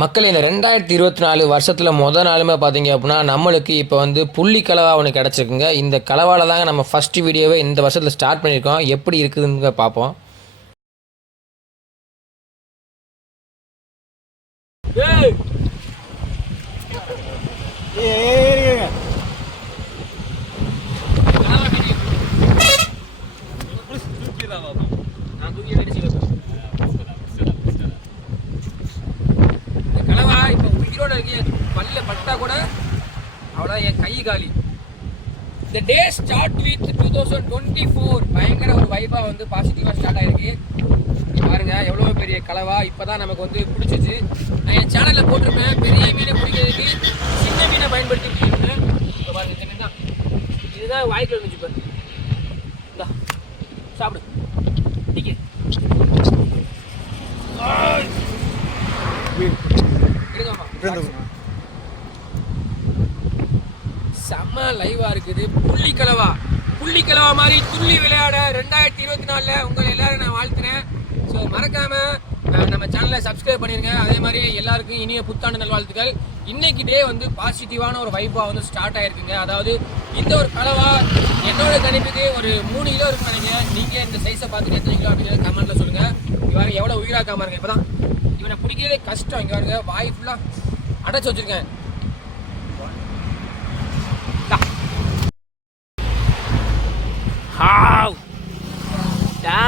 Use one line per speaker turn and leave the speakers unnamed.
மக்கள் இந்த ரெண்டாயிரத்தி இருபத்தி நாலு வருஷத்தில் முத நாளுமே பார்த்தீங்க அப்படின்னா நம்மளுக்கு இப்போ வந்து புள்ளி கலவா ஒன்று கிடச்சிருக்குங்க. இந்த கலவால தாங்க நம்ம ஃபஸ்ட் வீடியோவை இந்த வருஷத்தில் ஸ்டார்ட் பண்ணியிருக்கோம் எப்படி இருக்குதுங்க பார்ப்போம் இந்த கலவா இப்போ உயிரோட பல்ல பட்டா கூட அவ்வளோ என் கை காலி. இந்த day start with two thousand twenty four பயங்கர ஒரு வைபாக வந்து பாசிட்டிவாக ஸ்டார்ட் ஆகிருக்கு பாருங்கள் பாருங்க எவ்வளோ பெரிய கலவா. இப்போ தான் நமக்கு வந்து பிடிச்சிச்சு. நான் என் சேனலில் போட்டிருப்பேன். பெரிய மீனை பிடிக்கிறதுக்கு சின்ன மீனை பயன்படுத்தி பிடிக்கிறேன் இப்போ பாருங்க தான். இதுதான் வாய்க்கில் இருந்துச்சு இப்போ சாப்பிடு. செம்ம லைவா இருக்குது. புள்ளி கலவா புள்ளி கலவா மாதிரி துள்ளி விளையாட ரெண்டாயிரத்தி இருபத்தி நாலுல உங்களை எல்லாரும் நான் வாழ்த்துறேன். ஸோ மறக்காம நம்ம சேனலை சப்ஸ்கிரைப் பண்ணிருங்க. அதே மாதிரி எல்லாருக்கும் இனிய புத்தாண்டு நல்வாழ்த்துக்கள். இன்னைக்கு டே வந்து பாசிட்டிவான ஒரு வைப்பா வந்து ஸ்டார்ட் ஆயிருக்குங்க. அதாவது இந்த ஒரு கலவா என்னோட கணிப்புக்கு ஒரு மூணு கிலோ இருக்கும் நினைக்கிறேன். நீங்க இந்த சைஸை பார்த்துட்டு எத்தனை கிலோ அப்படிங்கிறத கமெண்ட்ல சொல்லுங்க. இவரு எவ்வளவு உயிராக்காம பாருங்க இப்பதான். இவனை பிடிக்கிறதே கஷ்டம். இங்கே வருங்க வாய் ஃபுல்லாக அடைச்சி வச்சுருக்கேன். ஹாவ் டா